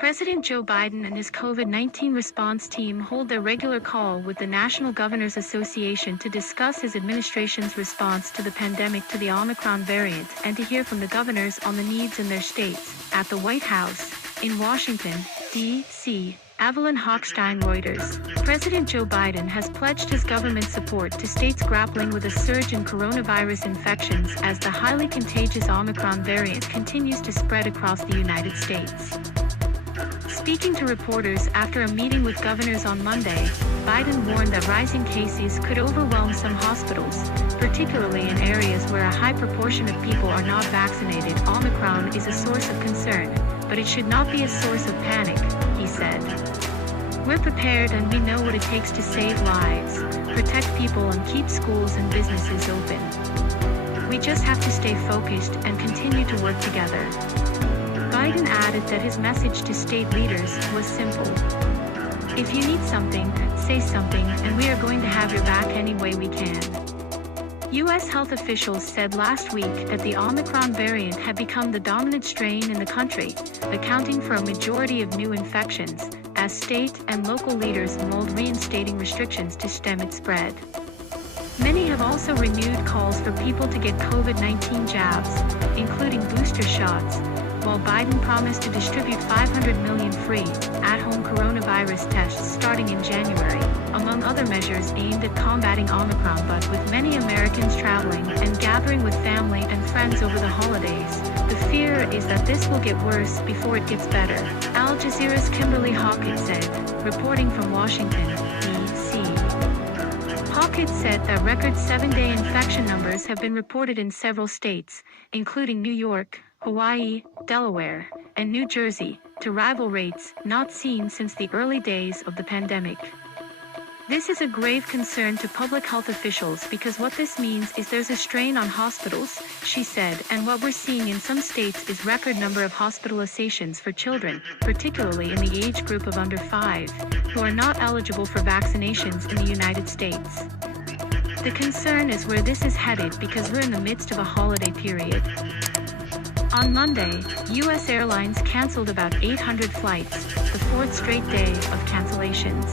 President Joe Biden and his COVID-19 response team hold their regular call with the National Governors Association to discuss his administration's response to the pandemic to the Omicron variant and to hear from the governors on the needs in their states. At the White House, in Washington, D.C., Evelyn Hockstein, Reuters. President Joe Biden has pledged his government support to states grappling with a surge in coronavirus infections as the highly contagious Omicron variant continues to spread across the United States. Speaking to reporters after a meeting with governors on Monday, Biden warned that rising cases could overwhelm some hospitals, particularly in areas where a high proportion of people are not vaccinated. Omicron is a source of concern, but it should not be a source of panic, he said. We're prepared and we know what it takes to save lives, protect people and keep schools and businesses open. We just have to stay focused and continue to work together. Biden added that his message to state leaders was simple. If you need something, say something, and we are going to have your back any way we can. U.S. health officials said last week that the Omicron variant had become the dominant strain in the country, accounting for a majority of new infections, as state and local leaders mulled reinstating restrictions to stem its spread. Many have also renewed calls for people to get COVID-19 jabs, including booster shots, while Biden promised to distribute 500 million free, at-home coronavirus tests starting in January, among other measures aimed at combating Omicron. But with many Americans traveling and gathering with family and friends over the holidays, the fear is that this will get worse before it gets better, Al Jazeera's Kimberly Hockett said, reporting from Washington, D.C. Hockett said that record 7-day infection numbers have been reported in several states, including New York, Hawaii, Delaware, and New Jersey, to rival rates not seen since the early days of the pandemic. This is a grave concern to public health officials because what this means is there's a strain on hospitals, she said, and what we're seeing in some states is record number of hospitalizations for children, particularly in the age group of under 5, who are not eligible for vaccinations in the United States. The concern is where this is headed because we're in the midst of a holiday period. On Monday, U.S. airlines canceled about 800 flights, the fourth straight day of cancellations.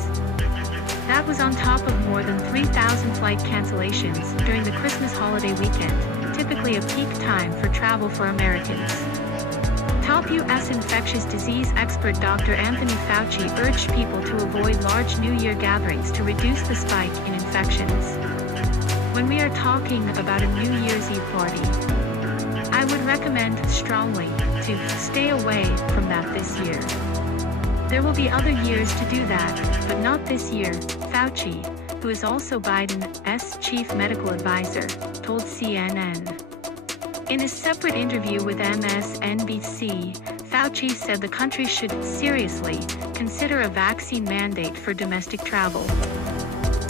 That was on top of more than 3,000 flight cancellations during the Christmas holiday weekend, typically a peak time for travel for Americans. Top U.S. infectious disease expert Dr. Anthony Fauci urged people to avoid large New Year gatherings to reduce the spike in infections. When we are talking about a New Year's Eve party, I would recommend strongly to stay away from that this year. There will be other years to do that, but not this year, Fauci, who is also Biden's chief medical advisor, told CNN. In a separate interview with MSNBC, Fauci said the country should seriously consider a vaccine mandate for domestic travel.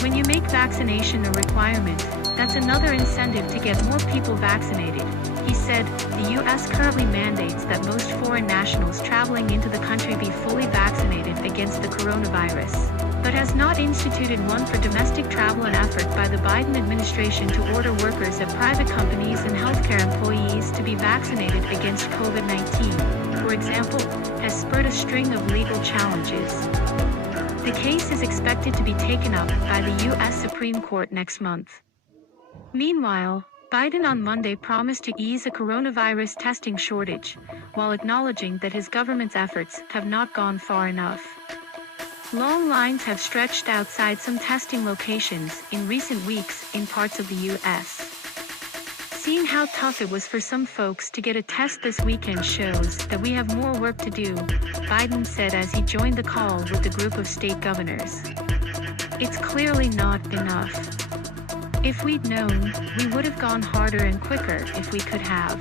When you make vaccination a requirement, that's another incentive to get more people vaccinated. He said, the U.S. currently mandates that most foreign nationals traveling into the country be fully vaccinated against the coronavirus, but has not instituted one for domestic travel. An effort by the Biden administration to order workers at private companies and healthcare employees to be vaccinated against COVID-19, for example, has spurred a string of legal challenges. The case is expected to be taken up by the U.S. Supreme Court next month. Meanwhile, Biden on Monday promised to ease a coronavirus testing shortage, while acknowledging that his government's efforts have not gone far enough. Long lines have stretched outside some testing locations in recent weeks in parts of the U.S. Seeing how tough it was for some folks to get a test this weekend shows that we have more work to do, Biden said as he joined the call with the group of state governors. It's clearly not enough. If we'd known, we would have gone harder and quicker if we could have.